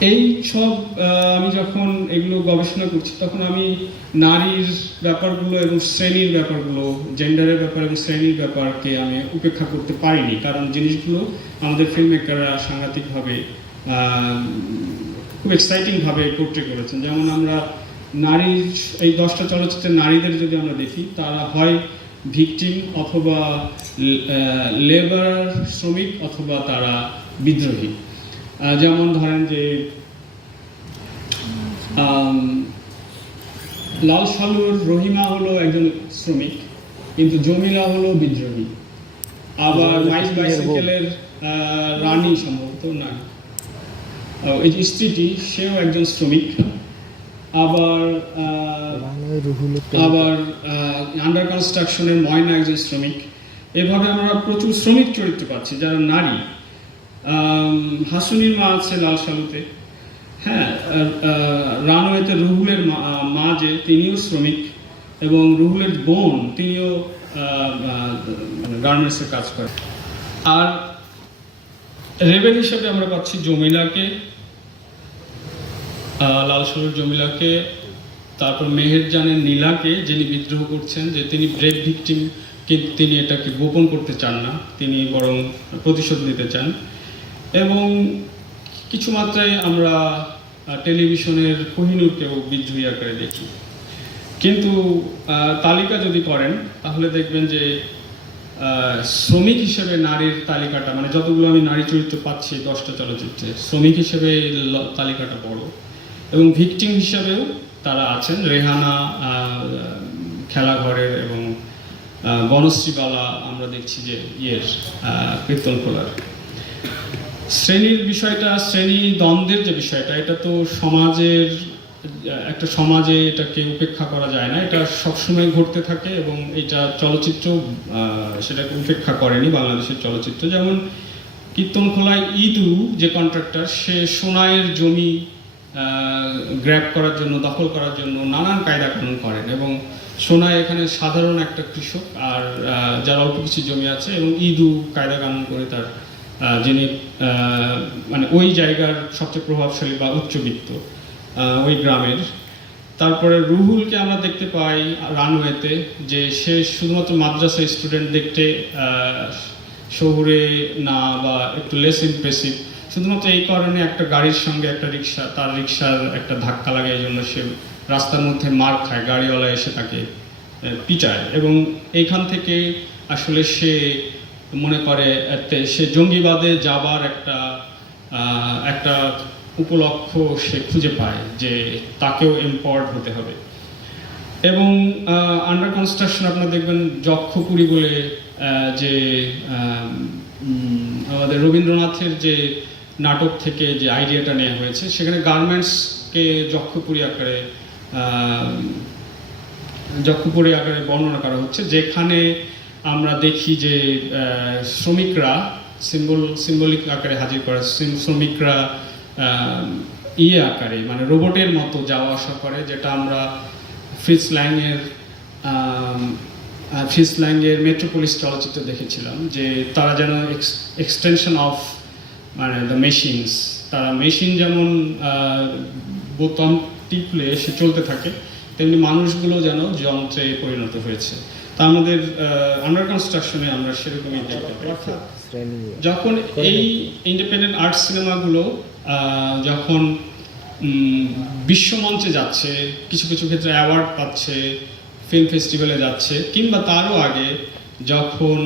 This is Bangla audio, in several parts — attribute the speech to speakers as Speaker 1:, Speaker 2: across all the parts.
Speaker 1: এই সব আমি যখন এগুলো গবেষণা করছি, তখন আমি নারীর ব্যাপারগুলো এবং শ্রেণির ব্যাপারগুলো জেন্ডারের ব্যাপার এবং শ্রেণির ব্যাপারকে আমি উপেক্ষা করতে পারিনি। কারণ জিনিসগুলো আমাদের ফিল্ম মেকাররা সাংঘাতিকভাবে খুব এক্সাইটিংভাবে পোর্ট্রে করেছেন। যেমন আমরা নারীর, এই দশটা চলচ্চিত্রের নারীদের যদি আমরা দেখি, তারা হয় ভিকটিম অথবা লেবার শ্রমিক অথবা তারা বিদ্রোহী। যেমন ধরেন যে লাল সালুর রহিমা হলো একজন শ্রমিক কিন্তু জমিলা হলো বিদ্রোহী। আবার
Speaker 2: কিসের
Speaker 1: বাইসাইকেলের রানী সম্ভবত না। এই যে স্ত্রীটি সেও একজন শ্রমিক। আবার আবার আন্ডার কনস্ট্রাকশনের ময়না একজন শ্রমিক। এভাবে আমরা প্রচুর শ্রমিক চরিত্র পাচ্ছি যারা নারী। হাসুনির মা আছে লাল সালুতে হ্যাঁ রানওয়েতে রুহুলের মা যে, তিনিও শ্রমিক এবং রুহুলের বোন, তিনিও গার্মেন্টসের কাজ করে। আর রেবেল হিসেবে আমরা পাচ্ছি জমিলাকে লাল সালুর জমিলাকে, তারপর মেহের জানের নীলাকে, যিনি বিদ্রোহ করছেন, যে তিনি ব্রেক ভিকটিম কিন্তু তিনি এটাকে গোপন করতে চান না, তিনি বরং প্রতিশোধ নিতে চান। এবং কিছু মাত্রায় আমরা টেলিভিশনের কোহিনূরকেও বিদ্রোহী আকারে দেখি। কিন্তু তালিকা যদি করেন, তাহলে দেখবেন যে শ্রমিক হিসেবে নারীর তালিকাটা মানে যতগুলো আমি নারী চরিত্র পাচ্ছি দশটা চলচ্চিত্রে, শ্রমিক হিসেবে তালিকাটা বড়। এবং ভিকটিম হিসাবেও তারা আছেন, রেহানা খেলাঘরের এবং বনশ্রীবালা আমরা দেখছি যে ইয়ের কীর্তন খোলার। শ্রেণির বিষয়টা, শ্রেণি দ্বন্দ্বের যে বিষয়টা, এটা তো সমাজের, একটা সমাজে এটাকে উপেক্ষা করা যায় না। এটা সবসময় ঘটতে থাকে এবং এটা চলচ্চিত্র সেটাকে উপেক্ষা করেনি বাংলাদেশের চলচ্চিত্র। যেমন কীর্তনখোলায় ইদু যে কন্ট্রাক্টর, সে সোনাইয়ের জমি গ্র্যাব করার জন্য, দখল করার জন্য নানান কায়দা কানুন করেন এবং সোনাই এখানে সাধারণ একটা কৃষক আর যার অল্প কিছু জমি আছে এবং ইদু কায়দা কানুন করে তার যিনি মানে ওই জায়গার সবচেয়ে প্রভাবশালী বা উচ্চবিত্ত ওই গ্রামের। তারপরে রুহুলকে আমরা দেখতে পাই রানওয়েতে, যে সে শুধুমাত্র মাদ্রাসা স্টুডেন্ট দেখতে শহুরে না বা একটু লেস ইমপ্রেসিভ শুধুমাত্র এই কারণে একটা গাড়ির সঙ্গে একটা রিক্সা, তার রিক্সার একটা ধাক্কা লাগে, এই জন্য সে রাস্তার মধ্যে মার খায়, গাড়িওয়ালা এসে তাকে পিটায়। এবং এইখান থেকে আসলে সে মনে করে সে জঙ্গিবাদে যাবার একটা একটা উপলক্ষ সে খুঁজে পায় যে তাকেও এম্পাওয়ার্ড হতে হবে। এবং আন্ডার কনস্ট্রাকশন আপনারা দেখবেন যক্ষপুরী বলে যে আমাদের রবীন্দ্রনাথের যে নাটক থেকে যে আইডিয়াটা নেওয়া হয়েছে, সেখানে গার্মেন্টসকে যক্ষপুরী আকারে যক্ষপুরী আকারে বর্ণনা করা হচ্ছে, যেখানে আমরা দেখি যে শ্রমিকরা সিম্বল সিম্বলিক আকারে হাজির করা শ্রমিকরা ইয়ে আকারে মানে রোবটের মতো যাওয়া আসা করে, যেটা আমরা ফ্রিজ ল্যাংয়ের ফ্রিজ ল্যাংয়ের মেট্রোপলিস চলচ্চিত্র দেখেছিলাম, যে তারা যেন এক্সটেনশন অফ মানে দ্য মেশিনস তারা মেশিন যেমন বোতাম টিপলে সে চলতে থাকে, তেমনি মানুষগুলো যেন যন্ত্রে পরিণত হয়েছে। তা আমাদের আন্ডার কনস্ট্রাকশনে আমরা সেরকমই দেখতে পাই যখন এই ইন্ডিপেন্ডেন্ট আর্ট সিনেমাগুলো যখন বিশ্বমঞ্চে যাচ্ছে কিছু কিছু ক্ষেত্রে অ্যাওয়ার্ড পাচ্ছে ফিল্ম ফেস্টিভ্যালে যাচ্ছে কিংবা তারও আগে যখন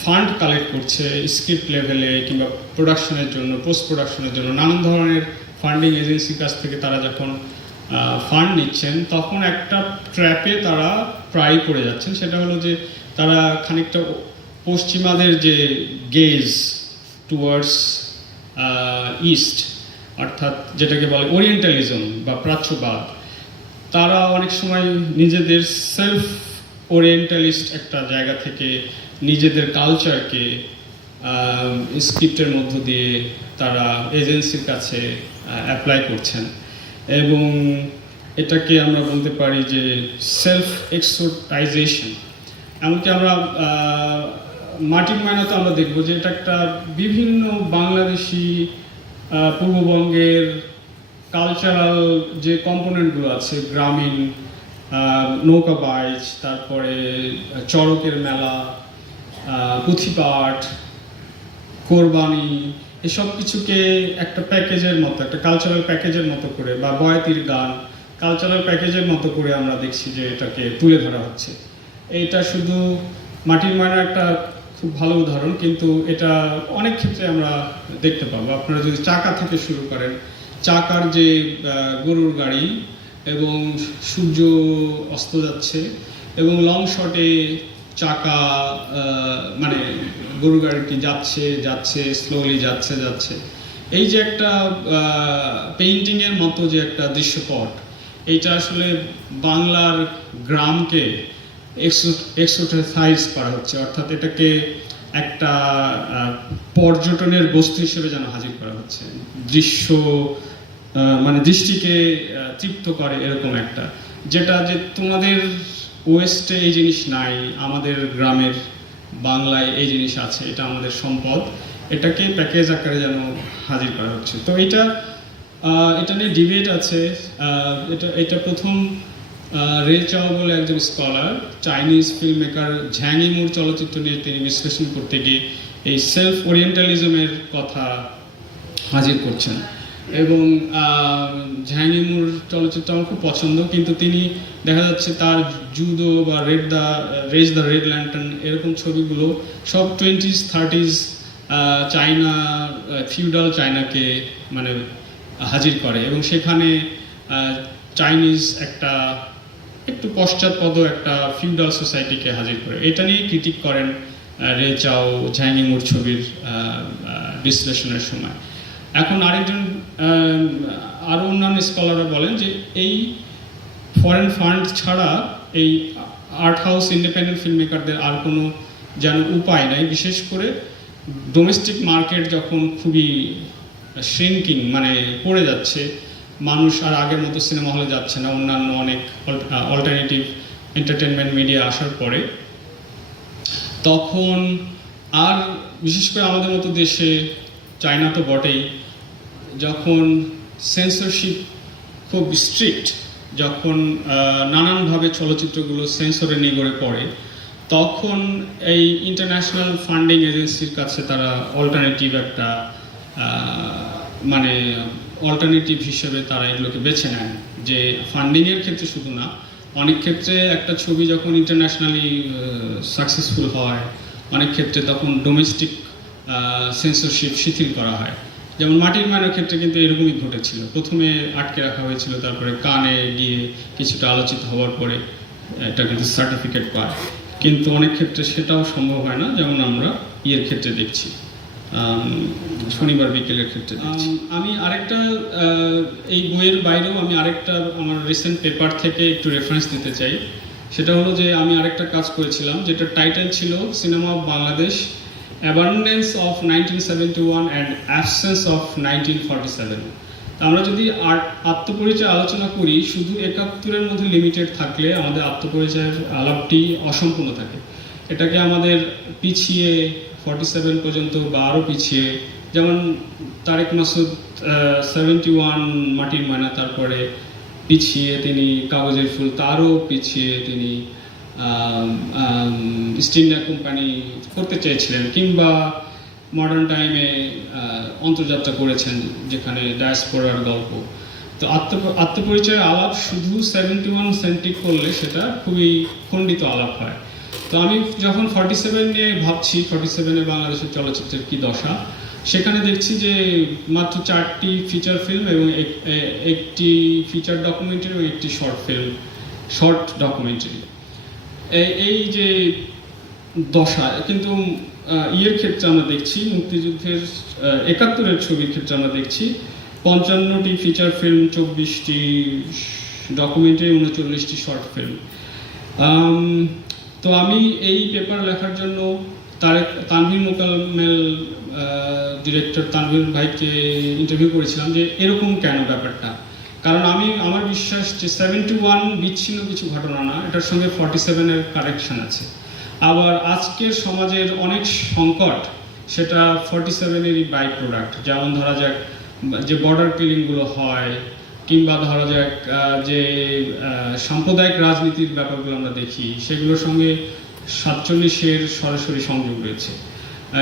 Speaker 1: ফান্ড কালেক্ট করছে স্ক্রিপ্ট লেভেলে কিংবা প্রোডাকশনের জন্য পোস্ট প্রোডাকশনের জন্য নানান ধরনের ফান্ডিং এজেন্সির কাছ থেকে তারা যখন ফান্ড নিচ্ছেন, তখন একটা ট্র্যাপে তারা প্রায় পড়ে যাচ্ছেন। সেটা হলো যে তারা খানিকটা পশ্চিমাদের যে গেজ টুয়ার্ডস ইস্ট অর্থাৎ যেটাকে বলে ওরিয়েন্টালিজম বা প্রাচ্যবাদ, তারা অনেক সময় নিজেদের সেলফ ওরিয়েন্টালিস্ট একটা জায়গা থেকে নিজেদের কালচারকে স্ক্রিপ্টের মধ্য দিয়ে তারা এজেন্সির কাছে অ্যাপ্লাই করছেন। এবং এটাকে আমরা বলতে পারি যে সেলফ এক্সোটাইজেশন এমনকি আমরা আহ, মার্টিন মাইনাতে আমরা দেখব যে এটা একটা বিভিন্ন বাংলাদেশি পূর্ববঙ্গের কালচারাল যে কম্পোনেন্টগুলো আছে গ্রামীণ নৌকা বাইচ তারপরে চড়কের মেলা পুঁথিপাঠ কোরবানি এসব কিছুকে একটা প্যাকেজের মতো, একটা কালচারাল প্যাকেজের মতো করে বা বয়াতির গান কালচারাল প্যাকেজের মতো করে আমরা দেখছি যে এটাকে তুলে ধরা হচ্ছে। এইটা শুধু মাটির ময়না একটা খুব ভালো উদাহরণ, কিন্তু এটা অনেক ক্ষেত্রে আমরা দেখতে পাবো। আপনারা যদি চাকা থেকে শুরু করেন, চাকার যে গরুর গাড়ি এবং সূর্য অস্ত যাচ্ছে এবং লং শটে চাকা মানে গরু গাড়িটি যাচ্ছে যাচ্ছে স্লোলি যাচ্ছে যাচ্ছে। এই যে একটা পেইন্টিং এর মতো যে একটা দৃশ্যপট, এইটা আসলে বাংলার গ্রামকে এক্সোটাইজ করা হচ্ছে। অর্থাৎ এটাকে একটা পর্যটনের বস্তু হিসেবে যেন হাজির করা হচ্ছে। দৃশ্য মানে দৃষ্টিকে তৃপ্ত করে এরকম একটা। যেটা যে তোমাদের ওয়েস্টে এই জিনিস নাই, আমাদের গ্রামের বাংলায় এই জিনিস আছে, এটা আমাদের সম্পদ। এটাকে প্যাকেজ আকারে যেন হাজির করা হচ্ছে। তো এটা এটা নিয়ে ডিবেট আছে। এটা এটা প্রথম রে চাও বলে একজন স্কলার চাইনিজ ফিল্ম মেকার ঝ্যাংইমুর চলচ্চিত্র নিয়ে তিনি বিশ্লেষণ করতে গিয়ে এই সেলফ ওরিয়েন্টালিজমের কথা হাজির করছেন। এবং ঝ্যাংইমুর চলচ্চিত্র আমার খুব পছন্দ, কিন্তু তিনি দেখা যাচ্ছে তার জুদো বা red the raise the red lantern এরকম ছবিগুলো সব টোয়েন্টিজ থার্টিজ চাইনা ফিউডাল চায়নাকে মানে হাজির করে এবং সেখানে চাইনিজ একটা একটু পশ্চাৎপদ একটা ফিউডাল সোসাইটিকে হাজির করে। এটা নিয়ে ক্রিটিক করেন রে চাও ঝ্যাংইমুর ছবির বিশ্লেষণের সময়। এখন আরেকজন আরও অন্যান্য স্কলাররা বলেন যে এই ফরেন ফান্ড ছাড়া এই আর্ট হাউস ইন্ডিপেন্ডেন্ট ফিল্ম মেকারদের আর কোনো যেন উপায় নাই। বিশেষ করে ডোমেস্টিক মার্কেট যখন খুবই শ্রিঙ্কিং মানে পড়ে যাচ্ছে, মানুষ আর আগের মতো সিনেমা হলে যাচ্ছে না, অন্যান্য অনেক অল্টারনেটিভ এন্টারটেনমেন্ট মিডিয়া আসার পরে, তখন আর বিশেষ করে আমাদের মতো দেশে, চায়না তো বটেই যখন সেন্সরশিপ খুব স্ট্রিক্ট যখন নানানভাবে চলচ্চিত্রগুলো সেন্সরে নিগড়ে পড়ে, তখন এই ইন্টারন্যাশনাল ফান্ডিং এজেন্সির কাছে তারা অল্টারনেটিভ একটা মানে অল্টারনেটিভ হিসেবে তারা এগুলোকে বেছে নেন যে ফান্ডিংয়ের ক্ষেত্রে শুধু না, অনেক ক্ষেত্রে একটা ছবি যখন ইন্টারন্যাশনালি সাকসেসফুল হয়, অনেক ক্ষেত্রে তখন ডোমেস্টিক সেন্সরশিপ শিথিল করা হয়। যেমন মাটির মায়ের ক্ষেত্রে কিন্তু এরকমই ঘটেছিল। প্রথমে আটকে রাখা হয়েছিল তারপরে কানে গিয়ে কিছুটা আলোচিত হওয়ার পরে একটা কিন্তু সার্টিফিকেট পায়। কিন্তু অনেক ক্ষেত্রে সেটাও সম্ভব হয় না যেমন আমরা ইয়ের ক্ষেত্রে দেখছি শনিবার বিকেলের ক্ষেত্রে দেখছি। আমি আরেকটা এই বইয়ের বাইরেও আমি আরেকটা আমার রিসেন্ট পেপার থেকে একটু রেফারেন্স দিতে চাই। সেটা হলো যে আমি আরেকটা কাজ করেছিলাম যেটা টাইটেল ছিল cinema of Bangladesh abundance of nineteen seventy one and of nineteen seven আমরা যদি আর- আত্মপরিচয় আলোচনা করি, শুধু একাত্তরের মধ্যে লিমিটেড থাকলে আমাদের আত্মপরিচয়ের আলাপটি অসম্পূর্ণ থাকে। এটাকে আমাদের পিছিয়ে ফর্টি সেভেন পর্যন্ত বা আরও পিছিয়ে, যেমন তারেক মাসুদ সেভেন্টি ওয়ান মাটির ময়না, তারপরে পিছিয়ে তিনি কাগজের ফুল, তারও পিছিয়ে তিনি ইস্ট ইন্ডিয়া কোম্পানি করতে চেয়েছিলেন কিংবা মডার্ন টাইমে অন্তর্যাত্রা করেছেন যেখানে ডায়াসপোরার গল্প। তো আত্ম আত্মপরিচয় আলাপ শুধু সেভেন্টি ওয়ান সেন্ট্রিক করলে সেটা খুবই খণ্ডিত আলাপ হয়। তো আমি যখন ফর্টি সেভেন নিয়ে ভাবছি ফর্টি সেভেনে বাংলাদেশের চলচ্চিত্রের কী দশা, সেখানে দেখছি যে মাত্র চারটি ফিচার ফিল্ম এবং একটি ফিচার ডকুমেন্টারি এবং একটি শর্ট ফিল্ম শর্ট ডকুমেন্টারি এই যে দশা, কিন্তু ইয়ের ক্ষেত্রে আমরা দেখছি, মুক্তিযুদ্ধের একাত্তরের ছবির ক্ষেত্রে আমরা দেখছি, পঞ্চান্নটি ফিচার ফিল্ম চব্বিশটি ডকুমেন্টারি উনচল্লিশটি শর্ট ফিল্ম তো আমি এই পেপার লেখার জন্য তারেক, তানভীর মোকাম্মেল ডিরেক্টর তানভীর ভাইকে ইন্টারভিউ করেছিলাম যে এরকম কেন ব্যাপারটা? কারণ আমি, আমার বিশ্বাস যে সেভেন্টি ওয়ান বিচ্ছিন্ন কিছু ঘটনা না, এটার সঙ্গে ফর্টি সেভেনের কানেকশন আছে। আবার আজকের সমাজের অনেক সংকট, সেটা ফর্টি সেভেনেরই বাই প্রোডাক্ট যেমন ধরা যাক, যে বর্ডার কিলিংগুলো হয়, কিংবা ধরা যাক যে সাম্প্রদায়িক রাজনীতির ব্যাপারগুলো আমরা দেখি, সেগুলোর সঙ্গে সাতচল্লিশের সরাসরি সংযোগ রয়েছে।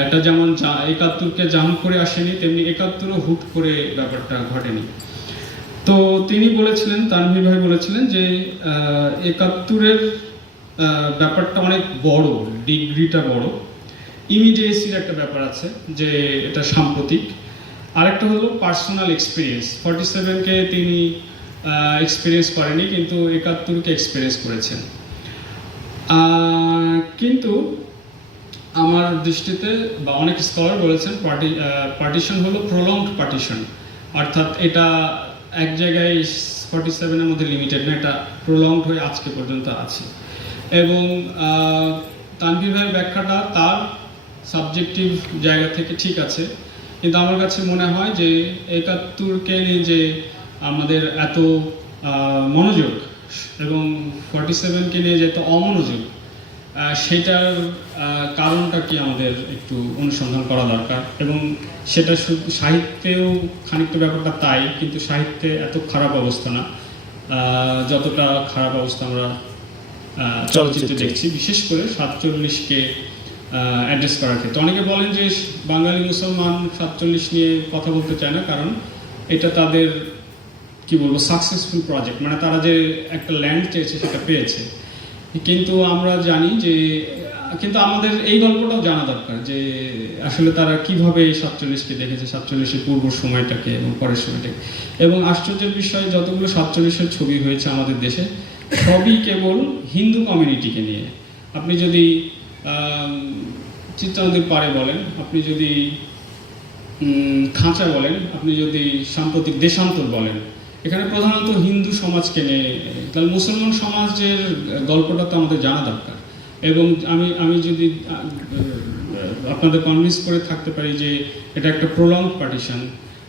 Speaker 1: এটা যেমন একাত্তরকে জাহান করে আসেনি, তেমনি একাত্তরও হুট করে ব্যাপারটা ঘটেনি। তো তিনি বলেছিলেন, তানভীর ভাই বলেছিলেন যে একাত্তরের ব্যাপারটা অনেক বড়, ডিগ্রিটা বড়। ইমিডিয়েসির একটা ব্যাপার আছে যে, এটা সাম্প্রতিক। আরেকটা হলো পার্সোনাল এক্সপিরিয়েন্স। ফর্টি সেভেনকে তিনি এক্সপিরিয়েন্স করেনি কিন্তু একাত্তরকে এক্সপিরিয়েন্স করেছেন। কিন্তু আমার দৃষ্টিতে বা অনেক স্কলার বলেছেন, পার্টি পার্টিশন হলো প্রলংড পার্টিশন অর্থাৎ এটা এক জায়গায় ফর্টি সেভেনের মধ্যে লিমিটেড না, এটা প্রলংড হয়ে আজকে পর্যন্ত আছে। এবং তানভীর ভাইয়ের ব্যাখ্যাটা তার সাবজেক্টিভ জায়গা থেকে ঠিক আছে। কিন্তু আমার কাছে মনে হয় যে একাত্তরকে নিয়ে যে আমাদের এত মনোযোগ এবং ফর্টি সেভেনকে নিয়ে যে এত অমনোযোগ সেটার কারণটা কি আমাদের একটু অনুসন্ধান করা দরকার? এবং সেটা শুধু সাহিত্যেও খানিকটা ব্যাপারটা তাই কিন্তু সাহিত্যে এত খারাপ অবস্থা না। যতটা খারাপ অবস্থা আমরা চলচ্চিত্রে। দেখছি বিশেষ করে সাতচল্লিশকে অ্যাড্রেস করার ক্ষেত্রে। অনেকে বলেন যে বাঙালি মুসলমান সাতচল্লিশ নিয়ে কথা বলতে চায় না কারণ এটা তাদের কি বলব সাকসেসফুল প্রজেক্ট মানে তারা যে একটা ল্যান্ড চেয়েছে সেটা পেয়েছে। কিন্তু আমরা জানি যে, কিন্তু আমাদের এই গল্পটাও জানা দরকার যে, আসলে তারা কীভাবে এই সাতচল্লিশকে দেখেছে, সাতচল্লিশের পূর্ব সময়টাকে এবং পরের সময়টাকে। এবং আশ্চর্যের বিষয়, যতগুলো সাতচল্লিশের ছবি হয়েছে আমাদের দেশে, সবই কেবল হিন্দু কমিউনিটিকে নিয়ে। আপনি যদি চিত্রানদীর পাড়ে বলেন, আপনি যদি খাঁচা বলেন, আপনি যদি সাম্প্রতিক দেশান্তর বলেন এখানে প্রধানত হিন্দু সমাজকে নিয়ে, তাহলে মুসলমান সমাজের গল্পটা তো আমাদের জানা দরকার। এবং আমি আমি যদি আপনাদের কনভিন্স করে থাকতে পারি যে এটা একটা প্রলং পার্টিশন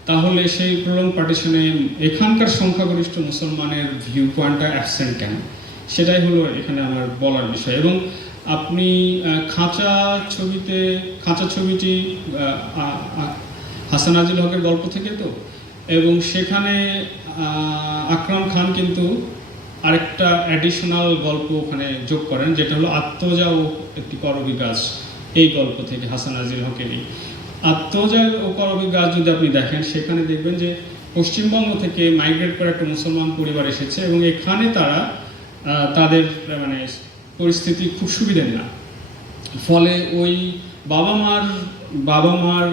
Speaker 1: তাহলে সেই প্রলং পার্টিশনে এখানকার সংখ্যাগরিষ্ঠ মুসলমানের ভিউ পয়েন্টটা অ্যাবসেন্ট কেন? সেটাই হলো এখানে আমার বলার বিষয়। এবং আপনি খাঁচা ছবিতে, খাঁচা ছবিটি হাসান আজিল হকের গল্প থেকে তো? এবং সেখানে আকরাম খান কিন্তু আরেকটা অ্যাডিশনাল গল্প ওখানে যোগ করেন, যেটা হলো আত্মজা ও একটি করবি গাছ এই গল্প থেকে হাসান আজিল হকেরই। আত্মজা ও করবি গাছ যদি আপনি দেখেন, সেখানে দেখবেন যে পশ্চিমবঙ্গ থেকে মাইগ্রেট করে একটা মুসলমান পরিবার এসেছে এবং এখানে তারা তাদের মানে পরিস্থিতি খুব সুবিধের না। ফলে ওই বাবা মার বাবা মার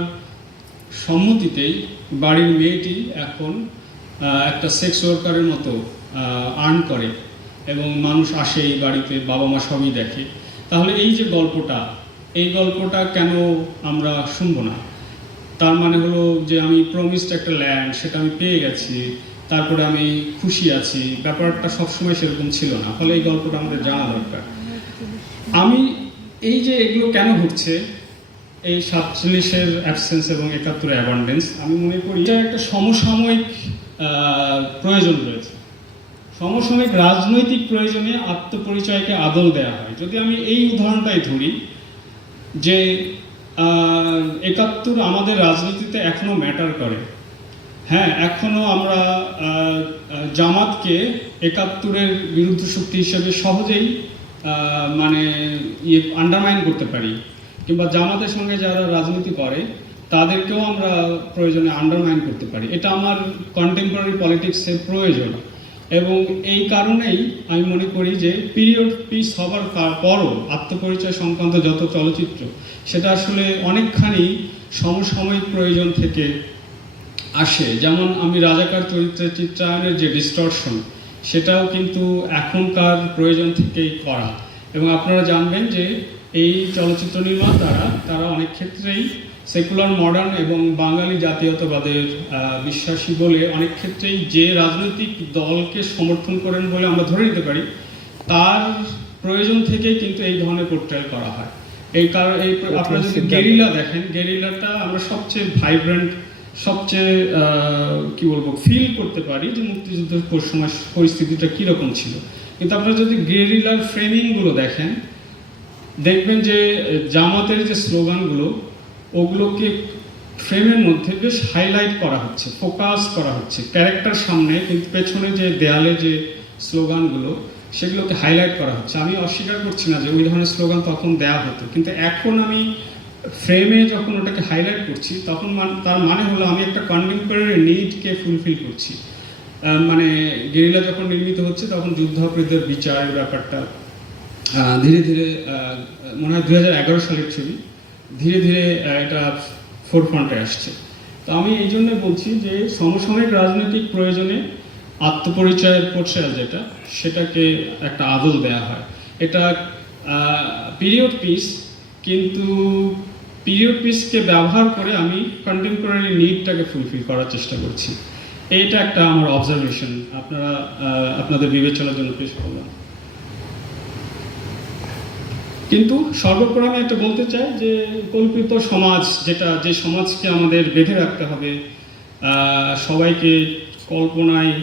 Speaker 1: সম্মতিতেই বাড়ির মেয়েটি এখন একটা সেক্স ওয়ার্কারের মতো আর্ন করে এবং মানুষ আসে এই বাড়িতে বাবা মা সবই দেখে। তাহলে এই যে গল্পটা, এই গল্পটা কেন আমরা শুনব না? তার মানে হলো যে আমি প্রমিসড একটা ল্যান্ড সেটা আমি পেয়ে গেছি, তারপরে আমি খুশি আছি, ব্যাপারটা সবসময় সেরকম ছিল না, ফলে এই গল্পটা আমাদের জানা দরকার। আমি এই যে এগুলো কেন ঘটছে, এই সাতচল্লিশের অ্যাবসেন্স এবং একাত্তরের অ্যাবান্ডেন্স আমি মনে করি এটা একটা সমসাময়িক প্রয়োজন রয়েছে। সমসাময়িক রাজনৈতিক প্রয়োজনে আত্মপরিচয়কে আদল দেওয়া হয়। যদি আমি এই উদাহরণটাই ধরি, যে একাত্তর আমাদের রাজনীতিতে এখনও ম্যাটার করে। হ্যাঁ এখনও আমরা জামাতকে একাত্তরের বিরুদ্ধ শক্তি হিসেবে সহজেই মানে ইয়ে আন্ডারমাইন করতে পারি। কিংবা জামাতের সঙ্গে যারা রাজনীতি করে তাদেরকেও আমরা প্রয়োজনে আন্ডারমাইন করতে পারি। এটা আমার কন্টেম্পোরারি পলিটিক্সের প্রয়োজন। এবং এই কারণেই আমি মনে করি যে পিরিয়ড পিস হবার পরও আত্মপরিচয় সংক্রান্ত যত চলচ্চিত্র, সেটা আসলে অনেকখানি সমসাময়িক প্রয়োজন থেকে আসে। যেমন আমি রাজাকার চরিত্রের চিত্রায়নের যে ডিস্টরশন সেটাও কিন্তু এখনকার প্রয়োজন থেকেই করা। এবং আপনারা জানবেন যে এই চলচ্চিত্র নির্মাতারা, তারা অনেক ক্ষেত্রেই সেকুলার মডার্ন এবং বাঙালি জাতীয়তাবাদের বিশ্বাসী বলে অনেক ক্ষেত্রেই যে রাজনৈতিক দলকে সমর্থন করেন বলে আমরা ধরে নিতে পারি তার প্রয়োজন থেকেই কিন্তু এই ধরনের পোর্ট্রেল করা হয়। এই কারণ এই আপনারা যদি গেরিলা দেখেন গেরিলাটা আমরা সবচেয়ে ভাইব্রেন্ট সবচেয়ে কি বলব ফিল করতে পারি যে মুক্তিযুদ্ধের সময় পরিস্থিতিটা কীরকম ছিল। কিন্তু আপনারা যদি গেরিলার ফ্রেমিংগুলো দেখেন দেখবেন যে জামাতের যে স্লোগানগুলো ওগুলোকে ফ্রেমের মধ্যে বেশ হাইলাইট করা হচ্ছে ফোকাস করা হচ্ছে। ক্যারেক্টার সামনে, কিন্তু পেছনে যে দেয়ালে যে স্লোগানগুলো, সেগুলোকে হাইলাইট করা হচ্ছে। আমি অস্বীকার করছি না যে ওই ধরনের স্লোগান তখন দেওয়া হতো, কিন্তু এখন আমি ফ্রেমে যখন ওটাকে হাইলাইট করছি, তখন তার মানে হলো আমি একটা কন্টেম্পোরারি নিডকে ফুলফিল করছি। মানে গেরিলা যখন নির্মিত হচ্ছে, তখন যুদ্ধাপরাধীদের বিচারের ব্যাপারটা ধীরে ধীরে মনে হয় দু হাজার এগারো সালের ছবি। ধীরে ধীরে এটা ফোর ফ্রন্টে আসছে। তো আমি এই জন্য বলছি যে সমসাময়িক রাজনৈতিক প্রয়োজনে আত্মপরিচয়ের পোর্ট্রেল যেটা, সেটাকে একটা আদল দেয়া হয়। এটা পিরিয়ড পিস কিন্তু পিরিয়ড পিসকে ব্যবহার করে আমি কন্টেম্পোরারি নিডটাকে ফুলফিল করার চেষ্টা করছি। এইটা একটা আমার অবজারভেশন আপনারা আপনাদের বিবেচনার জন্য পেশ করলাম। কিন্তু সর্বোপরি আমি একটা বলতে চাই যে কল্পিত সমাজ যেটা, যে সমাজকে আমাদের বেঁধে রাখতে হবে সবাইকে কল্পনায়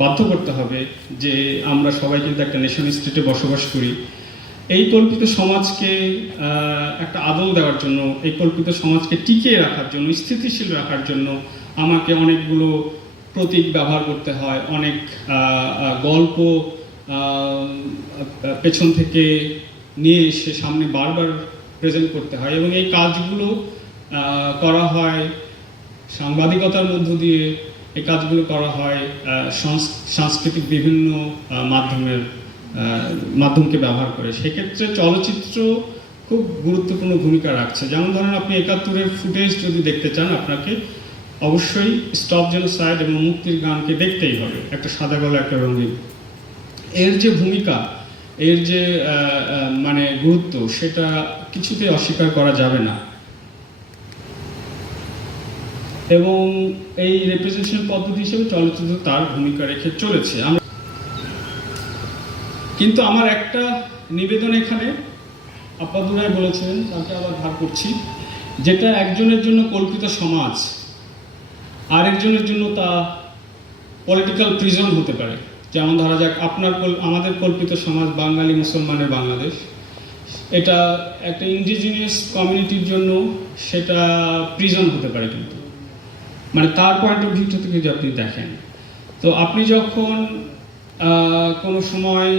Speaker 1: বাধ্য করতে হবে যে আমরা সবাই কিন্তু একটা নেশন স্টেটে বসবাস করি। এই কল্পিত সমাজকে একটা আদল দেওয়ার জন্য, এই কল্পিত সমাজকে টিকিয়ে রাখার জন্য, স্থিতিশীল রাখার জন্য আমাকে অনেকগুলো প্রতীক ব্যবহার করতে হয়, অনেক গল্প পেছন থেকে নিয়ে এসে সামনে বারবার প্রেজেন্ট করতে হয় এবং এই কাজগুলো করা হয় সাংবাদিকতার মধ্য দিয়ে। এই কাজগুলো করা হয় সাংস্কৃতিক বিভিন্ন মাধ্যমের মাধ্যমকে ব্যবহার করে। সেক্ষেত্রে চলচ্চিত্র খুব গুরুত্বপূর্ণ ভূমিকা রাখছে। যেমন ধরেন আপনি একাত্তরের ফুটেজ যদি দেখতে চান আপনাকে, অবশ্যই স্টপ জেনোসাইড এবং মুক্তির গানকে দেখতেই হবে, একটা সাদা গলা একটা রঙিন। এর যে ভূমিকা এর যে মানে গুরুত্ব, সেটা কিছুতেই অস্বীকার করা যাবে না। এবং এই রিপ্রেজেন্টেশন পদ্ধতি হিসেবে চলচ্চিত্র তার ভূমিকা রেখে চলেছে। কিন্তু আমার একটা নিবেদন এখানে আপাদুরাই বলেছেন, তাকে আবার ধার করছি, যেটা একজনের জন্য কল্পিত সমাজ, আরেকজনের জন্য তা পলিটিক্যাল প্রিজন হতে পারে। যেমন ধরা যাক, আপনার আমাদের কল্পিত সমাজ বাঙালি মুসলমানের বাংলাদেশ। এটা একটা ইন্ডিজিনিয়াস কমিউনিটির জন্য সেটা প্রিজন হতে পারে কিন্তু। মানে তার পয়েন্ট অফ ভিউ থেকে যদি আপনি দেখেন। তো আপনি যখন কোনো সময়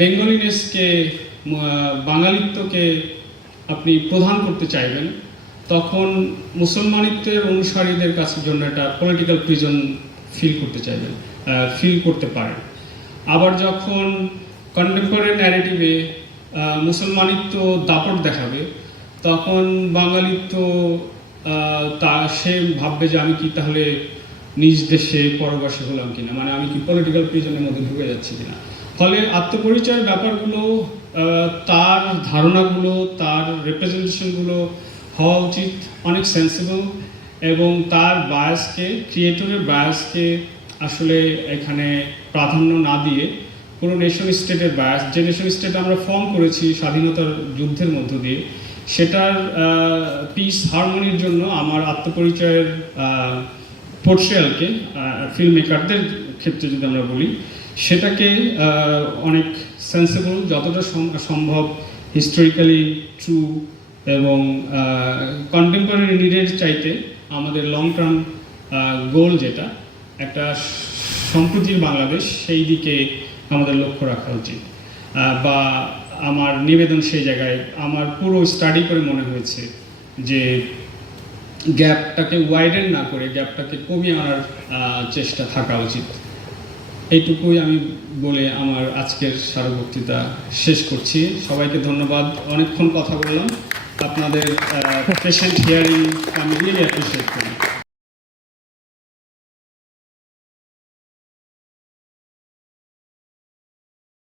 Speaker 1: বেঙ্গলিনেসকে বাঙালিত্বকে আপনি প্রধান করতে চাইবেন, তখন মুসলমানিত্বের অনুসারীদের কাছে জন্য একটা পলিটিক্যাল প্রিজন ফিল করতে চাইবেন। ফিল করতে পারেন আবার যখন কন্টেম্পোরারি ন্যারেটিভে মুসলমানিত্ব দাপট দেখাবে, তখন বাঙালিত্ব তা সে ভাববে যে আমি কি তাহলে নিজ দেশে পরবাসী হলাম কিনা? মানে আমি কি পলিটিক্যাল প্রিজনের মধ্যে ঢুকে যাচ্ছি কিনা? ফলে আত্মপরিচয়ের ব্যাপারগুলো তার ধারণাগুলো, তার রিপ্রেজেন্টেশনগুলো হওয়া উচিত অনেক সেন্সিবল এবং তার বায়াসকে ক্রিয়েটরের বায়াসকে আসলে এখানে প্রাধান্য না দিয়ে কোনো নেশন স্টেটের বায়াস যে নেশন স্টেট আমরা ফর্ম করেছি স্বাধীনতার যুদ্ধের মধ্য দিয়ে, সেটার পিস হারমোনির জন্য আমার আত্মপরিচয়ের পোর্ট্রিয়ালকে ফিল্ম মেকারদের ক্ষেত্রে যদি আমরা বলি, সেটাকে অনেক সেন্সেবল যতটা সম্ভব হিস্টোরিক্যালি ট্রু এবং কন্টেম্পোরারি নিডের চাইতে আমাদের লং টার্ম গোল যেটা একটা সম্প্রতির বাংলাদেশ, সেই দিকে আমাদের লক্ষ্য রাখা উচিত। বা আমার নিবেদন সেই জায়গায়। আমার পুরো স্টাডি করে মনে হয়েছে যে গ্যাপটাকে ওয়াইডেন না করে গ্যাপটাকে কমিয়ে আনার চেষ্টা থাকা উচিত। এইটুকুই আমি বলে আমার আজকের সারা বক্তৃতা শেষ করছি। সবাইকে ধন্যবাদ। অনেকক্ষণ কথা বললাম। আপনাদের পেশেন্ট হিয়ারিং আমি রিয়েলি অ্যাপ্রিসিয়েট করি